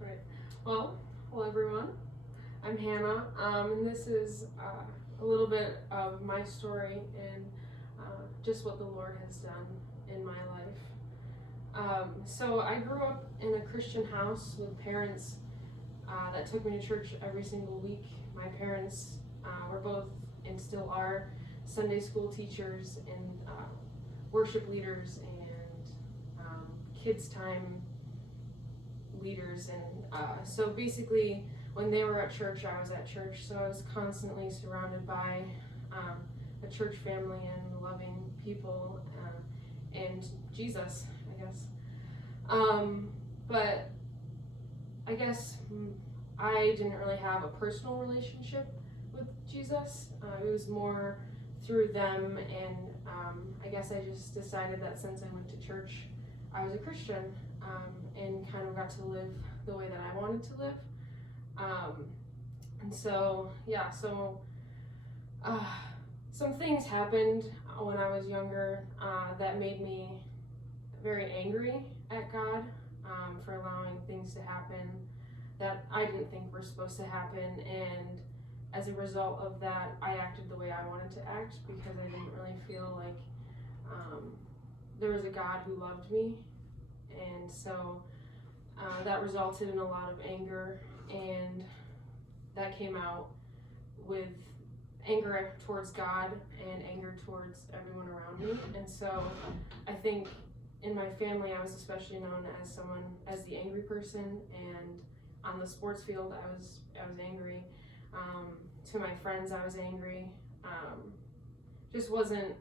Right. Well, hello everyone. I'm Hannah, and this is a little bit of my story and just what the Lord has done in my life. So I grew up in a Christian house with parents that took me to church every single week. My parents were both and still are Sunday school teachers and worship leaders and kids' time leaders, and so basically when they were at church, I was at church, so I was constantly surrounded by a church family and loving people and Jesus, I guess. But I guess I didn't really have a personal relationship with Jesus. It was more through them, and I guess I just decided that since I went to church, I was a Christian, and kind of got to live the way that I wanted to live. And so, yeah, so some things happened when I was younger that made me very angry at God for allowing things to happen that I didn't think were supposed to happen, and as a result of that, I acted the way I wanted to act because I didn't really feel like there was a God who loved me, and so that resulted in a lot of anger, and that came out with anger towards God and anger towards everyone around me. And so I think in my family I was especially known as the angry person, and on the sports field I was angry. To my friends I was angry. Just wasn't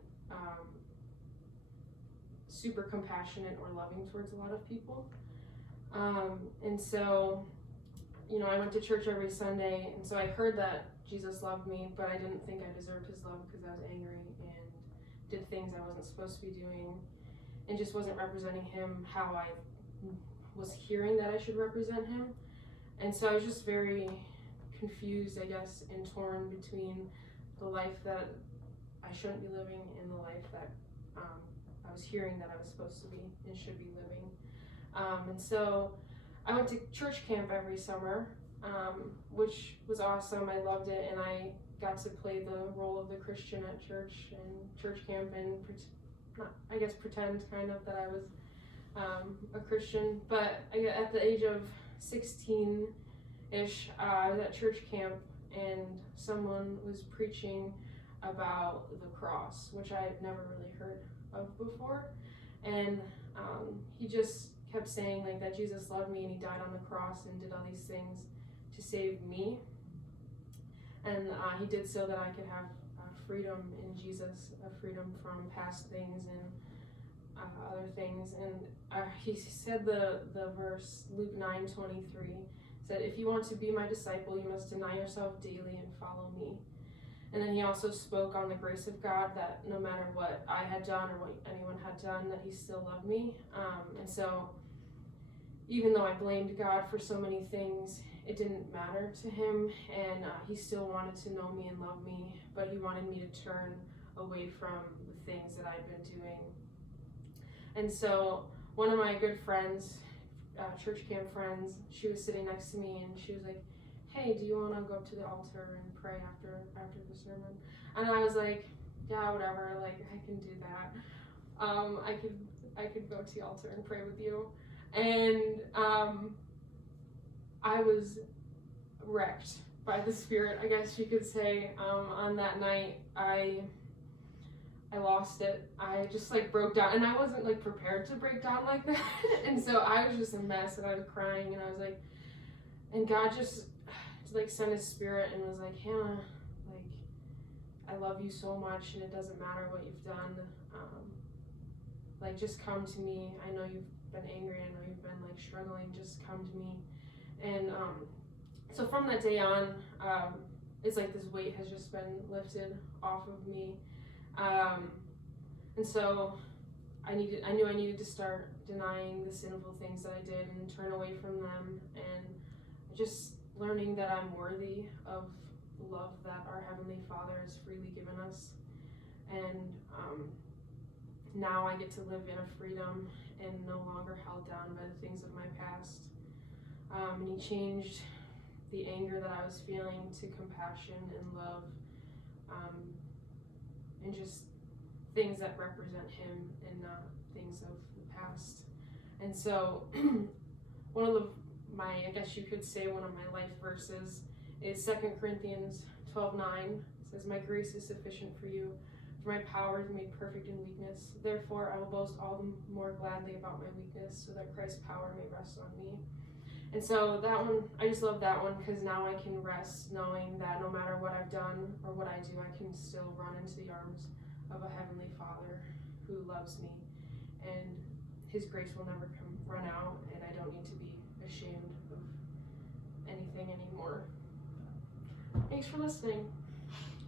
super compassionate or loving towards a lot of people. And so, I went to church every Sunday, and so I heard that Jesus loved me, but I didn't think I deserved his love because I was angry and did things I wasn't supposed to be doing and just wasn't representing him how I was hearing that I should represent him. And so I was just very confused, I guess, and torn between the life that I shouldn't be living and the life that I was hearing that I was supposed to be and should be living. And so I went to church camp every summer, which was awesome. I loved it, and I got to play the role of the Christian at church and church camp, and pretend kind of that I was a Christian. But at the age of 16-ish, I was at church camp, and someone was preaching about the cross, which I had never really heard of before, and he just kept saying like that Jesus loved me and he died on the cross and did all these things to save me, and he did so that I could have freedom in Jesus, freedom from past things and other things. And he said the verse Luke 9:23 said, "If you want to be my disciple, you must deny yourself daily and follow me." And then he also spoke on the grace of God, that no matter what I had done or what anyone had done, that he still loved me. And so even though I blamed God for so many things, it didn't matter to him, and he still wanted to know me and love me, but he wanted me to turn away from the things that I'd been doing. And so one of my good friends, church camp friends, she was sitting next to me, and she was like, "Hey, do you want to go up to the altar and pray after the sermon?" And I was like, "Yeah, whatever, like I can do that. I could go to the altar and pray with you." And I was wrecked by the Spirit, I guess you could say. On that night, I lost it. I just like broke down, and I wasn't like prepared to break down like that. And so I was just a mess, and I was crying, and I was like, and God just like sent his Spirit and was like, "Hannah, like I love you so much, and it doesn't matter what you've done. Like just come to me. I know you've been angry. I know you've been like struggling. Just come to me." And so from that day on, it's like this weight has just been lifted off of me. And so I knew I needed to start denying the sinful things that I did and turn away from them, and just learning that I'm worthy of love that our Heavenly Father has freely given us. And now I get to live in a freedom and no longer held down by the things of my past. And he changed the anger that I was feeling to compassion and love, and just things that represent him and not things of the past. And so one of I guess you could say one of my life verses is 2 Corinthians 12:9. It says, "My grace is sufficient for you, for my power is made perfect in weakness. Therefore I will boast all the more gladly about my weakness, so that Christ's power may rest on me." And so that one, I just love that one because now I can rest knowing that no matter what I've done or what I do, I can still run into the arms of a Heavenly Father who loves me, and His grace will never run out, and I don't need to be ashamed of anything anymore. Thanks for listening.